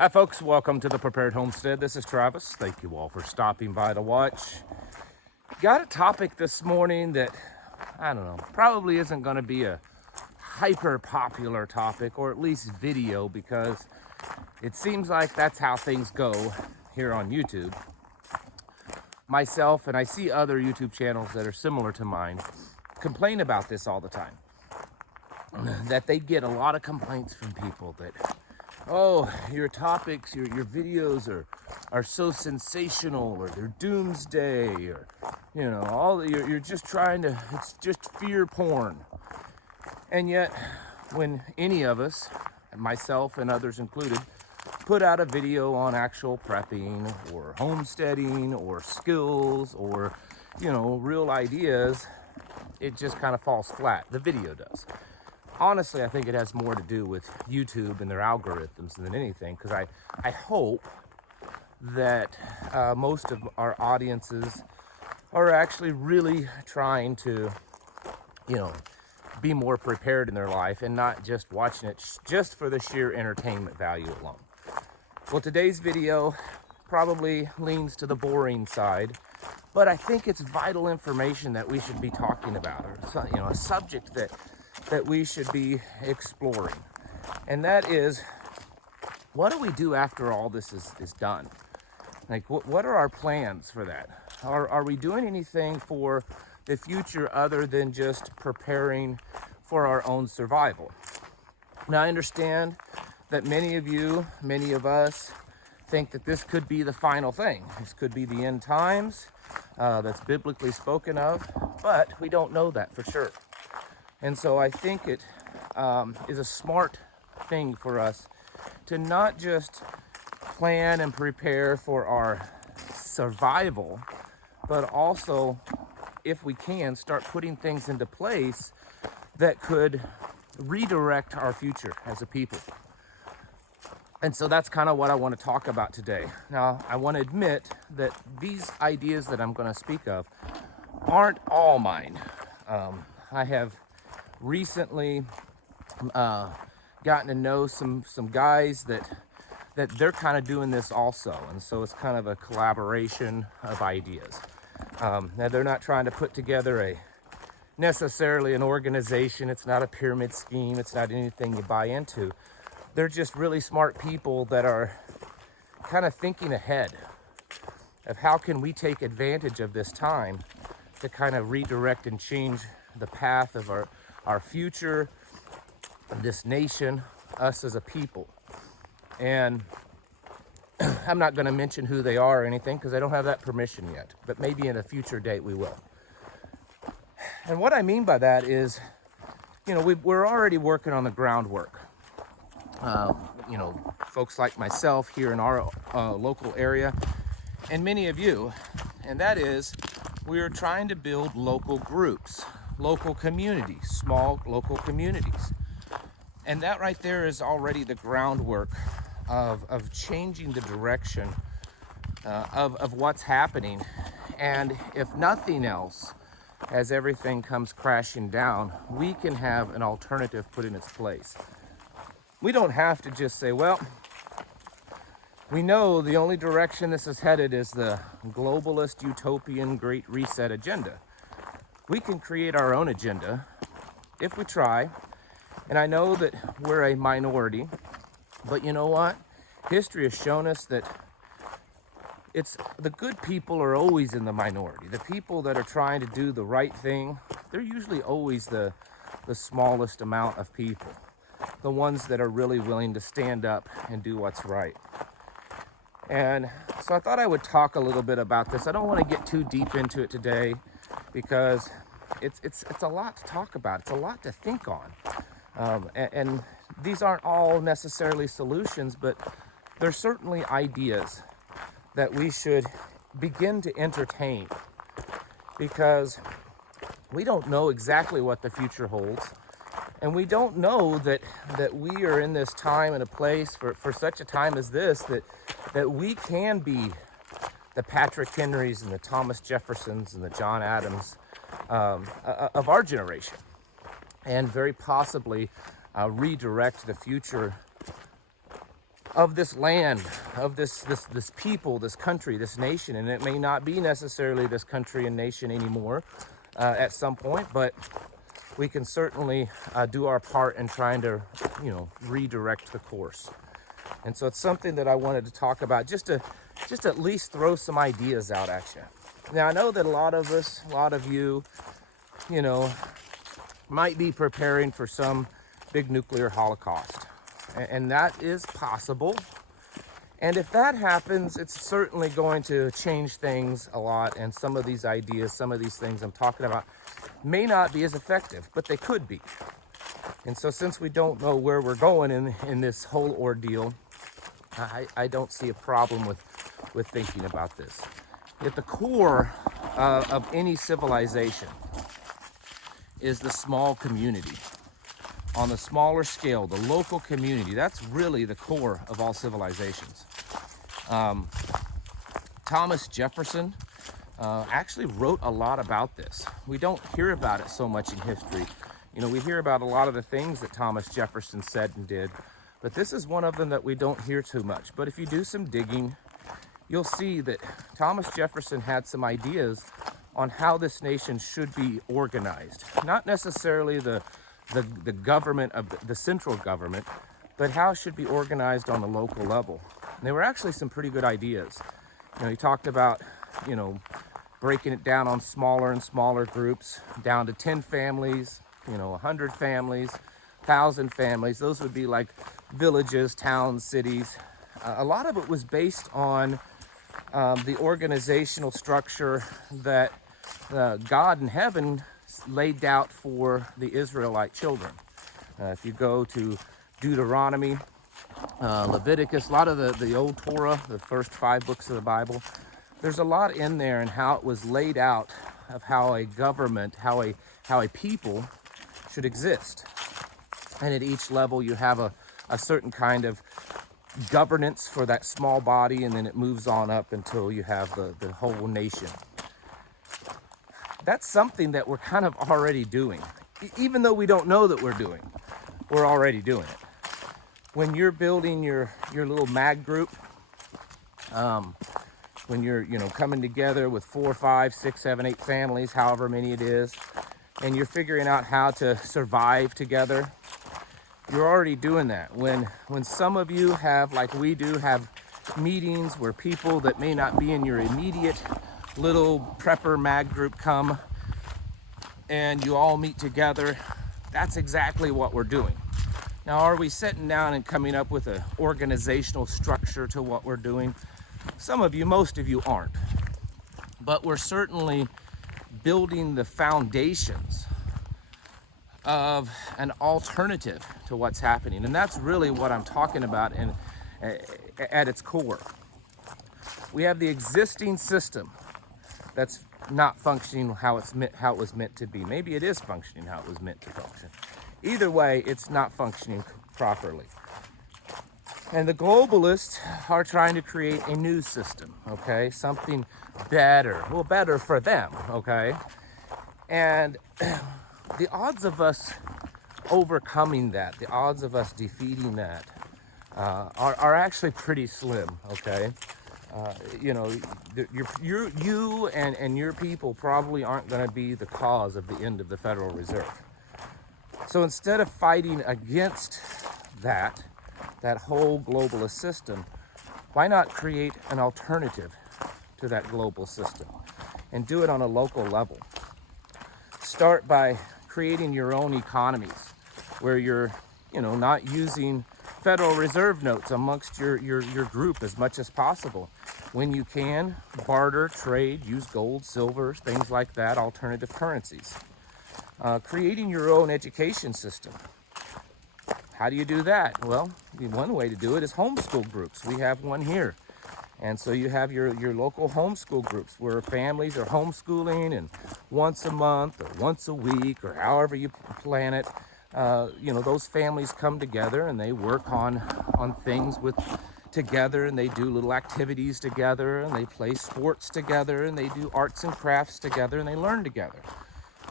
Hi folks, welcome to the Prepared Homestead. This is Travis. Thank you all for stopping by to watch. Got a topic this morning that, I don't know, probably isn't going to be a hyper popular topic, or at least video, because it seems like that's how things go here on YouTube. Myself, and I see other YouTube channels that are similar to mine, complain about this all the time. That they get a lot of complaints from people that, oh, your topics, your videos are so sensational, or they're doomsday, or you're just trying to, it's just fear porn. And yet, when any of us, myself and others included, put out a video on actual prepping or homesteading or skills or real ideas, it just kind of falls flat. The video does. Honestly, I think it has more to do with YouTube and their algorithms than anything, because I hope that most of our audiences are actually really trying to, be more prepared in their life and not just watching it just for the sheer entertainment value alone. Well, today's video probably leans to the boring side, but I think it's vital information that we should be talking about, or a subject that we should be exploring. And that is, what do we do after all this is done? Like, what are our plans for that? Are we doing anything for the future other than just preparing for our own survival? Now, I understand that many of us think that this could be the final thing. This could be the end times that's biblically spoken of, but we don't know that for sure. And so I think it is a smart thing for us to not just plan and prepare for our survival, but also, if we can, start putting things into place that could redirect our future as a people. And so that's kind of what I want to talk about today. Now, I want to admit that these ideas that I'm going to speak of aren't all mine. I have recently gotten to know some guys that they're kind of doing this also, and so it's kind of a collaboration of ideas. Now, they're not trying to put together necessarily an organization. It's not a pyramid scheme. It's not anything you buy into. They're just really smart people that are kind of thinking ahead of how can we take advantage of this time to kind of redirect and change the path of our future, this nation, us as a people. And I'm not going to mention who they are or anything, because I don't have that permission yet, but maybe in a future date we will. And what I mean by that is, we're already working on the groundwork. Folks like myself here in our local area, and many of you, and that is, we are trying to build local groups, local communities, small local communities. And that right there is already the groundwork of changing the direction of what's happening. And if nothing else, as everything comes crashing down, we can have an alternative put in its place. We don't have to just say, well, we know the only direction this is headed is the globalist, utopian, Great Reset agenda. We can create our own agenda if we try. And I know that we're a minority, but you know what? History has shown us that it's the good people are always in the minority. The people that are trying to do the right thing, they're usually always the smallest amount of people. The ones that are really willing to stand up and do what's right. And so I thought I would talk a little bit about this. I don't want to get too deep into it today, because it's a lot to talk about. It's a lot to think on. And these aren't all necessarily solutions, but they're certainly ideas that we should begin to entertain, because we don't know exactly what the future holds. And we don't know that we are in this time and a place for such a time as this, that we can be the Patrick Henrys and the Thomas Jeffersons and the John Adams of our generation, and very possibly redirect the future of this land, of this people, this country, this nation. And it may not be necessarily this country and nation anymore at some point, but we can certainly do our part in trying to, redirect the course. And so it's something that I wanted to talk about, just at least throw some ideas out at you. Now, I know that a lot of us, a lot of you, might be preparing for some big nuclear holocaust. And that is possible. And if that happens, it's certainly going to change things a lot. And some of these ideas, some of these things I'm talking about may not be as effective, but they could be. And so since we don't know where we're going in this whole ordeal, I don't see a problem with thinking about this. At the core of any civilization is the small community. On the smaller scale, the local community, that's really the core of all civilizations. Thomas Jefferson actually wrote a lot about this. We don't hear about it so much in history. We hear about a lot of the things that Thomas Jefferson said and did, but this is one of them that we don't hear too much. But if you do some digging, you'll see that Thomas Jefferson had some ideas on how this nation should be organized. Not necessarily the government of the central government, but how it should be organized on the local level. And they were actually some pretty good ideas. He talked about, breaking it down on smaller and smaller groups, down to 10 families, 100 families, 1,000 families. Those would be like villages, towns, cities. A lot of it was based on the organizational structure that God in heaven laid out for the Israelite children. If you go to Deuteronomy, Leviticus, a lot of the old Torah, the first 5 books of the Bible, there's a lot in there and how it was laid out of how a government, how a people should exist. And at each level you have a certain kind of governance for that small body, and then it moves on up until you have the whole nation. That's something that we're kind of already doing. Even though we don't know that we're already doing it. When you're building your little mag group, when you're coming together with 4, 5, 6, 7, 8 families, however many it is, and you're figuring out how to survive together, you're already doing that. When some of you have, like we do, have meetings where people that may not be in your immediate little prepper mag group come and you all meet together, that's exactly what we're doing. Now, are we sitting down and coming up with an organizational structure to what we're doing? Some of you, most of you aren't. But we're certainly building the foundations of an alternative to what's happening. And that's really what I'm talking about at its core. We have the existing system that's not functioning how it was meant to be. Maybe it is functioning how it was meant to function. Either way, it's not functioning properly. And the globalists are trying to create a new system, okay? Something better, well, better for them, okay? And the odds of us overcoming that, the odds of us defeating that are actually pretty slim, okay? You and your people probably aren't going to be the cause of the end of the Federal Reserve. So instead of fighting against that whole globalist system, why not create an alternative to that global system and do it on a local level? Start by creating your own economies where you're, not using Federal Reserve notes amongst your group as much as possible. When you can, barter, trade, use gold, silver, things like that, alternative currencies. Creating your own education system. How do you do that? Well, one way to do it is homeschool groups. We have one here. And so you have your local homeschool groups where families are homeschooling, and once a month or once a week or however you plan it, those families come together and they work on things together, and they do little activities together, and they play sports together, and they do arts and crafts together, and they learn together.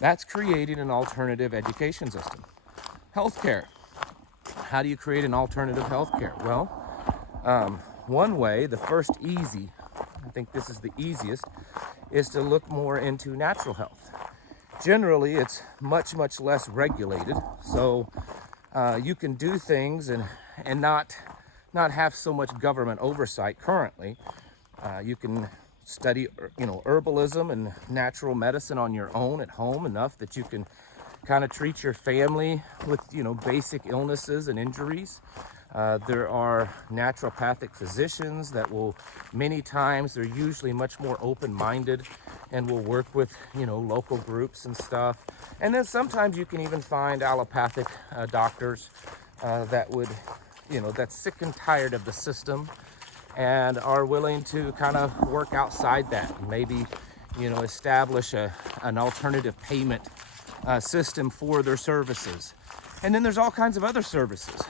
That's creating an alternative education system. Healthcare. How do you create an alternative healthcare? Well, One way, the first easy, I think this is the easiest, is to look more into natural health. Generally, it's much, much less regulated, so you can do things and not have so much government oversight currently. You can study, herbalism and natural medicine on your own at home enough that you can kind of treat your family with, basic illnesses and injuries. There are naturopathic physicians that will, many times, they're usually much more open-minded and will work with, local groups and stuff. And then sometimes you can even find allopathic doctors that would, that's sick and tired of the system and are willing to kind of work outside that. Maybe, establish an alternative payment system for their services. And then there's all kinds of other services,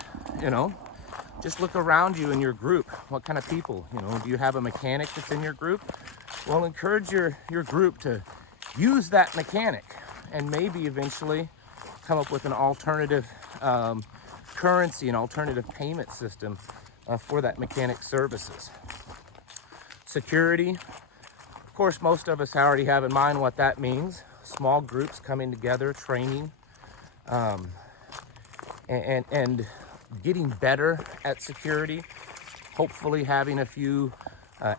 Just look around you in your group. What kind of people? Do you have a mechanic that's in your group? Well, encourage your group to use that mechanic and maybe eventually come up with an alternative currency, an alternative payment system for that mechanic services. Security. Of course, most of us already have in mind what that means. Small groups coming together, training, and getting better at security, hopefully having a few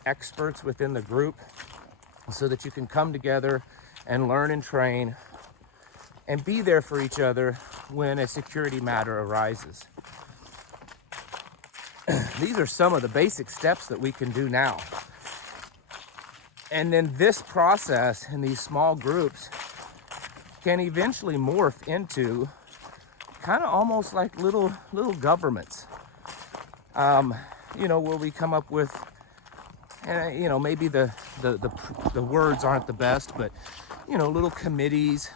experts within the group so that you can come together and learn and train and be there for each other when a security matter arises. These are some of the basic steps that we can do now. And then this process in these small groups can eventually morph into kind of almost like little governments, where we come up with, maybe the words aren't the best, but little committees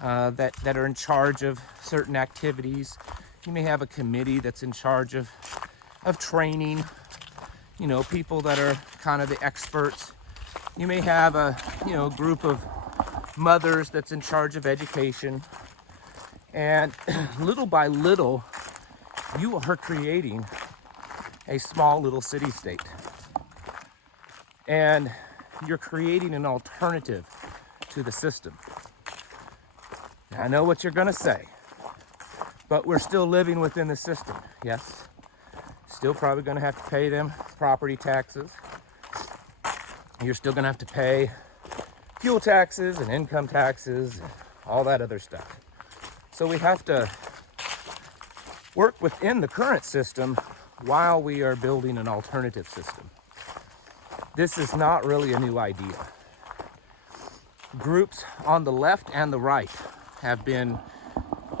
that are in charge of certain activities. You may have a committee that's in charge of training, people that are kind of the experts. You may have a group of mothers that's in charge of education. And little by little, you are creating a small little city-state. And you're creating an alternative to the system. Now, I know what you're going to say, but we're still living within the system, yes? Still probably going to have to pay them property taxes. You're still going to have to pay fuel taxes and income taxes and all that other stuff. So we have to work within the current system while we are building an alternative system. This is not really a new idea. Groups on the left and the right have been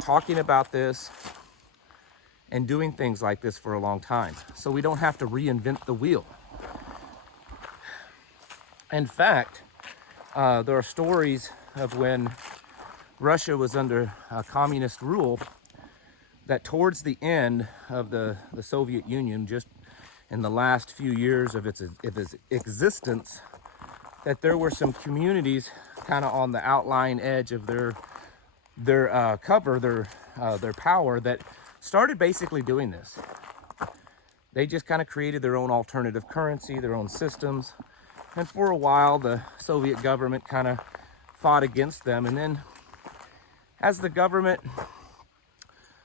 talking about this and doing things like this for a long time. So we don't have to reinvent the wheel. In fact, there are stories of when Russia was under communist rule, that towards the end of the Soviet Union, just in the last few years of its existence, that there were some communities kind of on the outlying edge of their power that started basically doing this. They just kind of created their own alternative currency, their own systems, and for a while the Soviet government kind of fought against them. And then as the government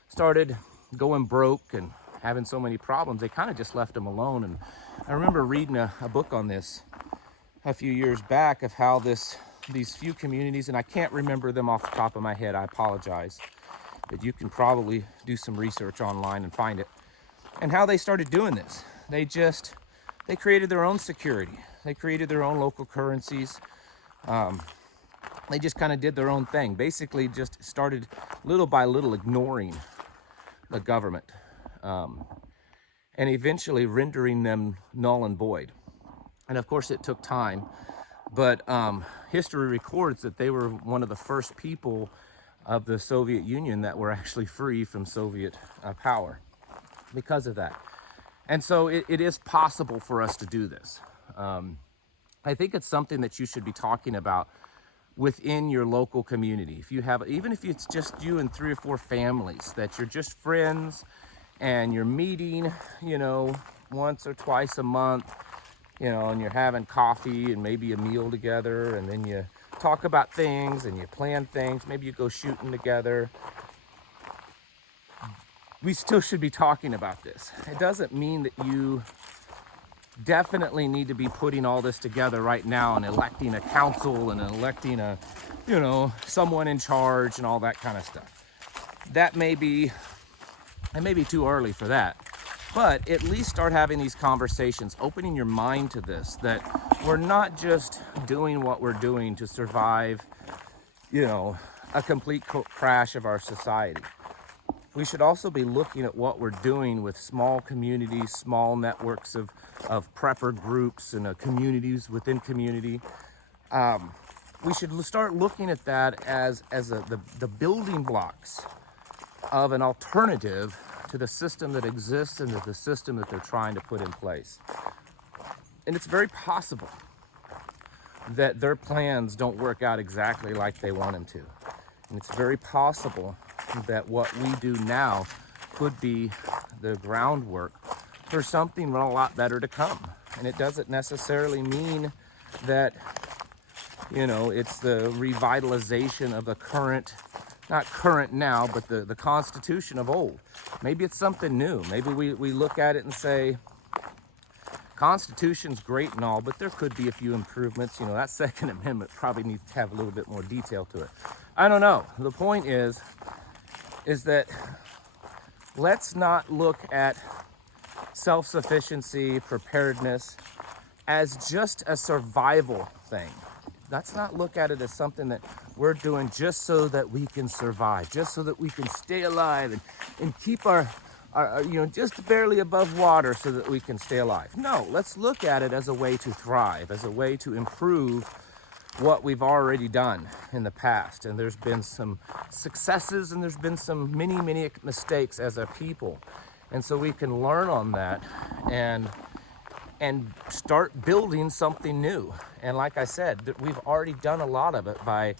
started going broke and having so many problems, they kind of just left them alone. And I remember reading a book on this a few years back of how these few communities, and I can't remember them off the top of my head, I apologize, but you can probably do some research online and find it, and how they started doing this. They created their own security. They created their own local currencies. They just kind of did their own thing. Basically just started little by little ignoring the government, and eventually rendering them null and void. And of course it took time, but history records that they were one of the first people of the Soviet Union that were actually free from Soviet power because of that. And so it is possible for us to do this. I think it's something that you should be talking about within your local community. If you have, even if it's just you and 3 or 4 families that you're just friends and you're meeting, once or twice a month, you know, and you're having coffee and maybe a meal together, and then you talk about things and you plan things. Maybe you go shooting together. We still should be talking about this. It doesn't mean that you definitely need to be putting all this together right now and electing a council and electing a, you know, someone in charge and all that kind of stuff. It may be too early for that. But at least start having these conversations, opening your mind to this, that we're not just doing what we're doing to survive, you know, a complete crash of our society. We should also be looking at what we're doing with small communities, small networks of prepper groups and communities within community. We should start looking at that as the building blocks of an alternative to the system that exists and to the system that they're trying to put in place. And it's very possible that their plans don't work out exactly like they want them to. And it's very possible that what we do now could be the groundwork for something a lot better to come. And it doesn't necessarily mean that, you know, it's the revitalization of the current, not current now, but the Constitution of old. Maybe it's something new. Maybe we look at it and say, Constitution's great and all, but there could be a few improvements. You know, that Second Amendment probably needs to have a little bit more detail to it. I don't know. The point is that let's not look at self-sufficiency, preparedness as just a survival thing. Let's not look at it as something that we're doing just so that we can survive, just so that we can stay alive and keep our you know, just barely above water so that we can stay alive. No, let's look at it as a way to thrive, as a way to improve what we've already done in the past. And there's been some successes and there's been some many mistakes as a people. And so we can learn on that and start building something new. And like I said, we've already done a lot of it by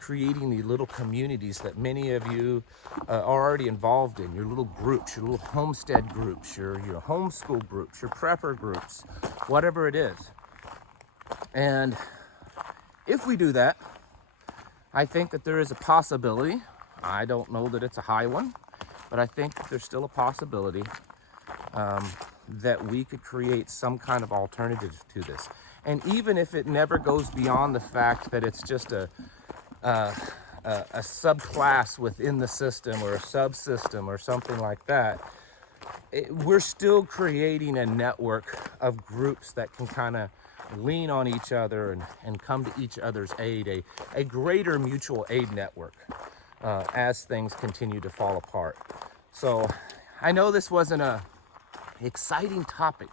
creating the little communities that many of you are already involved in, your little groups, your little homestead groups, your homeschool groups, your prepper groups, whatever it is. And if we do that, I think that there is a possibility. I don't know that it's a high one, but I think that there's still a possibility that we could create some kind of alternative to this. And even if it never goes beyond the fact that it's just a subclass within the system or a subsystem or something like that, we're still creating a network of groups that can kind of lean on each other and come to each other's aid, a greater mutual aid network as things continue to fall apart. So I know this wasn't a exciting topic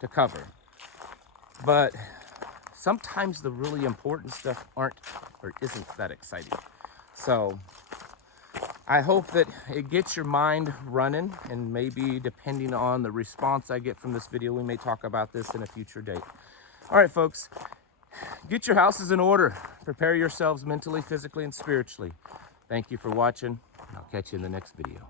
to cover, but sometimes the really important stuff isn't that exciting. So I hope that it gets your mind running, and maybe depending on the response I get from this video, we may talk about this in a future date. All right, folks, get your houses in order. Prepare yourselves mentally, physically, and spiritually. Thank you for watching. I'll catch you in the next video.